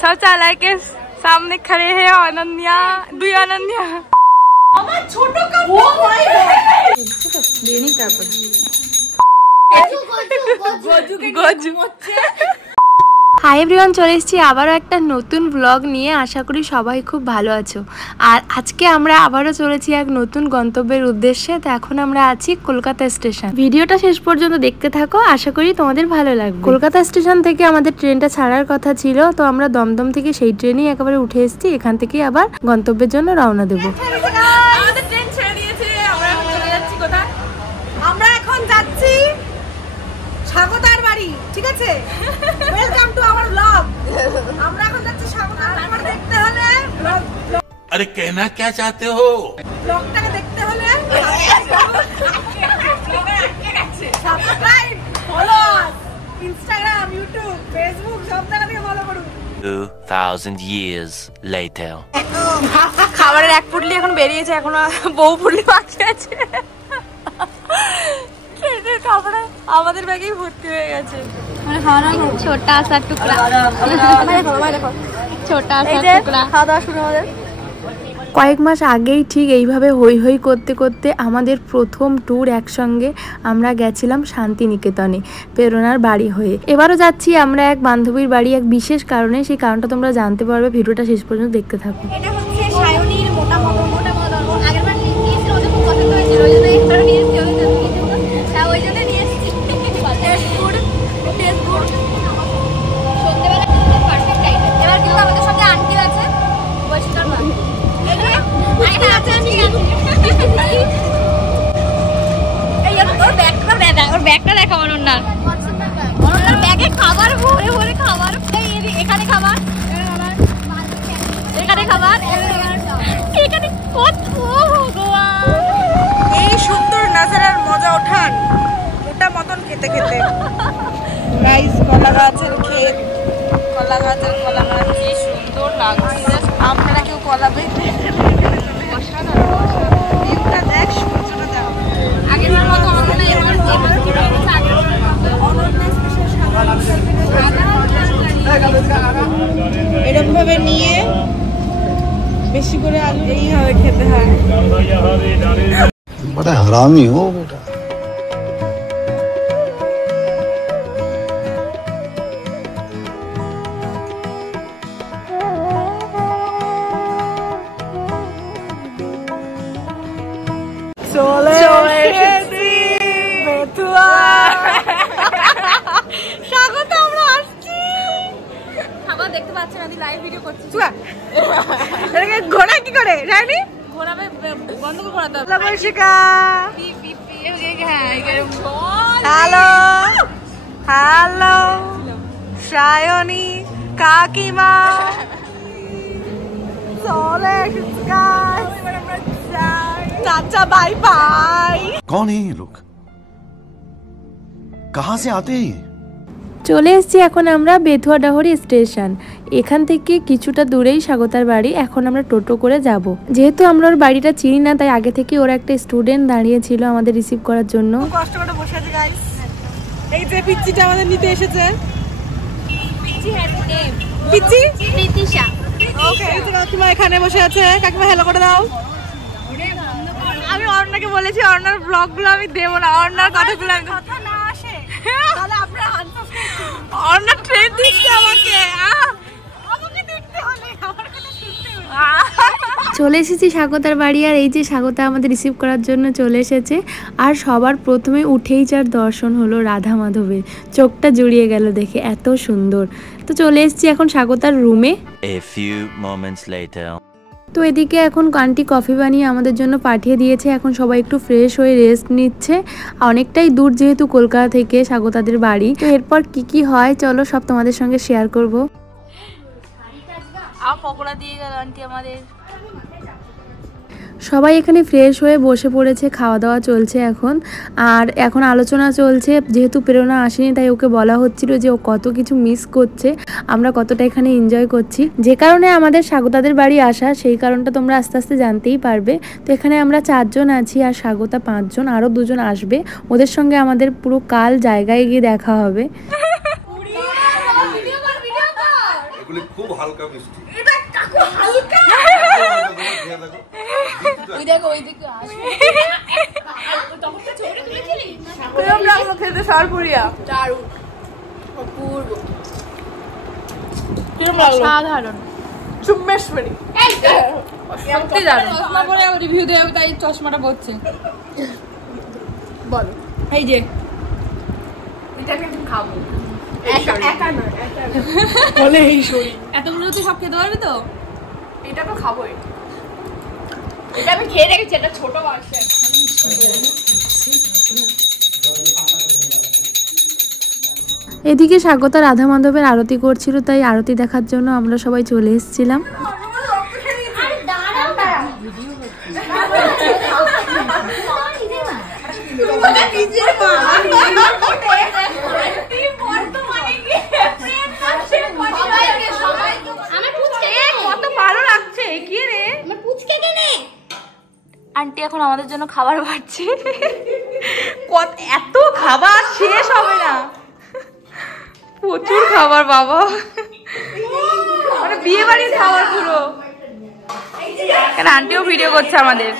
शौचालय के सामने खड़े हैं अनन्या, दुई अनन्या। হাই এভরিওয়ান, চলে এসেছি আবারও একটা নতুন ব্লগ নিয়ে। আশা করি সবাই খুব ভালো আছো। আর আজকে আমরা আবারও চলেছি এক নতুন গন্তব্যের উদ্দেশ্যে। তো এখন আমরা আছি কলকাতা স্টেশন। ভিডিওটা শেষ পর্যন্ত দেখতে থাকো, আশা করি তোমাদের ভালো লাগবে। কলকাতা স্টেশন থেকে আমাদের ট্রেনটা ছাড়ার কথা ছিল, তো আমরা দমদম থেকে সেই ট্রেনেই একেবারে উঠে এসেছি। এখান থেকে আবার গন্তব্যের জন্য রওনা দেবো। আমাদের ট্রেন ছেড়ে দিয়েছে, আমরা এখন চলে যাচ্ছি কোথায়? আমরা এখন যাচ্ছি স্বাগতার বাড়ি, ঠিক আছে? Welcome to our blog. আমরা এখন যাচ্ছি স্বাগতার বাড়ি। দেখতে হলে अरे कहना क्या चाहते हो? ব্লগটাকে দেখতে হলে subscribe, follow, Instagram, YouTube, Facebook সব জায়গা থেকে ফলো করুন। 2000 years later. খাবারের এক পুটলি এখন বেরিয়েছে, এখনো বউ পুটলি বাকি আছে। খাবারে আমাদের ব্যাগেই ভর্তি হয়ে গেছে। ছোটা সা টুকরা, ছোটা সা টুকরা। খাওয়া দাওয়া শুরু আমাদের। কয়েক মাস আগেই ঠিক এইভাবে হই হই করতে করতে আমাদের প্রথম ট্যুর একসঙ্গে আমরা গেছিলাম শান্তিনিকেতনে, প্রেরণার বাড়ি হয়ে। এবারও যাচ্ছি আমরা এক বান্ধবীর বাড়ি, এক বিশেষ কারণে। সেই কারণটা তোমরা জানতে পারবে, ভিডিওটা শেষ পর্যন্ত দেখতে থাকো। এটা হচ্ছে সায়নীর মোটা মতো আগেরবার নিয়েছিল, ওদের খুব পছন্দ হয়েছিল, ওই জন্য একবারও নিয়েছি। ওই জন্য নিয়ে এসেছি। সন্ধ্যেবেলা কিন্তু পারফেক্ট টাইম। এবার কিন্তু আমাদের সঙ্গে আন্টি আছে, বৈষ্ণব মা। ওর ব্যাগটা দেখা অনন্যার ব্যাগে খাবার ভরে ভরে খাবার। এখানে খাবার, এখানে খাবার, এখানে কত ভগবান। এই সুন্দর নাজারার মজা ওঠান মোটা মতন খেতে খেতে। গাইস, কলা গাছের ক্ষেত, কলা গাছের কলা গাছ, কি সুন্দর লাগছে। আমরা কেউ কলা পেতে ভিউটা দেখ, সূর্যটা দেখ। আগের মতো অনন্যা এরকম ভাবে নিয়ে বেশি করে আলু এইভাবে খেতে হয়। बड़ा हरामी हो बेटा। চলে এসেছি বেতুয়া। স্বাগত, আমরা আসছি। খাবার দেখতে পাচ্ছেন, আমি লাইভ ভিডিও করছি। ঘোড়া কি করে জানি? ঘোরাবে বন্ধ করে দাও। বর্ষিকা, হ্যালো হ্যালো, সায়নী কাকিমা চলে এসেছি। চাচা বাই বাই। कौन है ये लोग? कहाँ से आते हैं? চলে এসেছি এখন আমরা বেথুয়াডাহরি স্টেশন। এখান থেকে কিছুটা দূরেই স্বাগতার বাড়ি। এখন আমরা টোটো করে যাব। যেহেতু আমরা ওর বাড়িটা চিনি না, তাই আগে থেকে ওর একটা স্টুডেন্ট দাঁড়িয়েছিল আমাদের রিসিভ করার জন্য। কষ্ট করে বসে আছে গাইস। এই যে পিচ্চিটা আমাদের নিতে এসেছে। পিচি হ্যাজ নেম পিচ্চি প্রীতিশা। ওকে, এই যে কাকিমা এখানে বসে আছে। কাকিমা হ্যালো করে দাও। আমি অর্ণাকে বলেছি অর্ণার ব্লগগুলো আমি দেব না, অর্ণার কথাগুলো কথা না আসে তাহলে আপনারা অর্ণা ট্রেন দিচ্ছে আমাকে, আমাকে দেখতে হলে আমার কথা শুনতে হবে। চলে এসেছি স্বাগতার বাড়ি। আর এই যে স্বাগতা আমাদের রিসিভ করার জন্য চলে এসেছে। আর সবার প্রথমে উঠেই যার দর্শন হলো রাধা মাধবের। চোখটা জুড়িয়ে গেল দেখে, এত সুন্দর। তো চলে এসেছি এখন স্বাগতার রুমে। A few moments later. তো এদিকে এখন আন্টি কফি বানিয়ে আমাদের জন্য পাঠিয়ে দিয়েছে। এখন সবাই একটু ফ্রেশ হয়ে রেস্ট নিচ্ছে। অনেকটাই দূর যেহেতু কলকাতা থেকে স্বাগতাদের বাড়ি। তো এরপর কি কি হয় চলো সব তোমাদের সঙ্গে শেয়ার করব। পকোড়া দিয়ে গেল আন্টি আমাদের। সবাই এখানে ফ্রেশ হয়ে বসে পড়েছে, খাওয়া দাওয়া চলছে এখন। আর এখন আলোচনা চলছে, যেহেতু প্রেরণা আসেনি তাই ওকে বলা হচ্ছিল যে ও কত কিছু মিস করছে, আমরা কতটা এখানে এনজয় করছি। যে কারণে আমাদের স্বাগতাদের বাড়ি আসা, সেই কারণটা তোমরা আস্তে আস্তে জানতেই পারবে। তো এখানে আমরা 4 জন আছি আর স্বাগতা 5 জন, আরও 2 জন আসবে, ওদের সঙ্গে আমাদের পুরো কাল জায়গায় গিয়ে দেখা হবে। এগুলি খুব হালকা মিষ্টি। খেতে সরপুরিয়া দারুণ অপূর্ব। কিরম লাগলো? সাধারণ চুম্মেশ্বরী সত্যি দারুণ। চশমা পরে রিভিউ দেবে তাই চশমাটা পড়ছে। বলো এই যে এটা কিন্তু খাবো একা নয় বলে এই শরীর এতগুলো তুই সব খেতে পারবি তো? এটা তো খাবোই, এটা আমি খেয়ে রেখেছি, এটা ছোট বাক্সে। এদিকে স্বাগতা রাধা মাধবের আরতি করছিল, তাই আরতি দেখার জন্য আমরা সবাই চলে এসেছিলাম। কত ভালো লাগছে, কি রে আন্টি এখন আমাদের জন্য খাবার বাড়ছে। এত খাবার শেষ হবে না, প্রচুর খাবার বাবা, মানে বিয়ে বাড়ির খাবার পুরো। এখানে আন্টিও ভিডিও করছে আমাদের।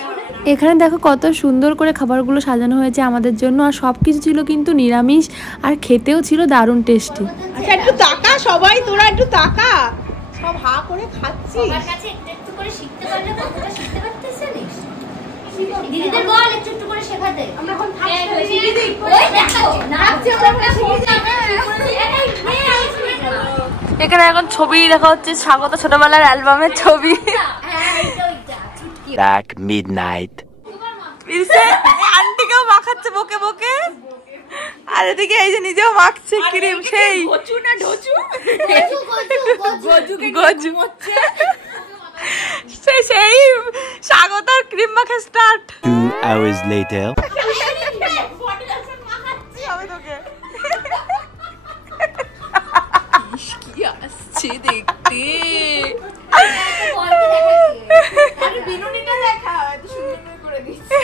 এখানে দেখো কত সুন্দর করে খাবারগুলো সাজানো হয়েছে আমাদের জন্য, আর সব কিছু ছিল কিন্তু নিরামিষ, আর খেতেও ছিল দারুণ টেস্টি। আচ্ছা একটু তাকা সবাই, তোরা একটু তাকা, সব হা করে খাচ্ছি। সবার কাছে একটু একটু করে শিখতে পারলে কতটা শিখতে পারতেছিস? দিদিদের বল একটু একটু করে শেখাতে। আমরা এখন থাকছি দিদি, ওই দেখো নাচছে, আমরা এখন শিখে যাবে। এখানে এখন ছবি দেখা হচ্ছে, স্বাগত ছোটবেলার অ্যালবামের ছবি। Back midnight. আন্টিকেও মাখাচ্ছে বকে বকে, আর এদিকে এই যে নিজেও মাখছে ক্রিম, সেই গজু না ঢোচু গজু সেই স্বাগতার ক্রিম মাখা স্টার্ট। 2 hours later. কি আসছে দেখতে, বিনুনিটা দেখা এত সুন্দর করে দিচ্ছে।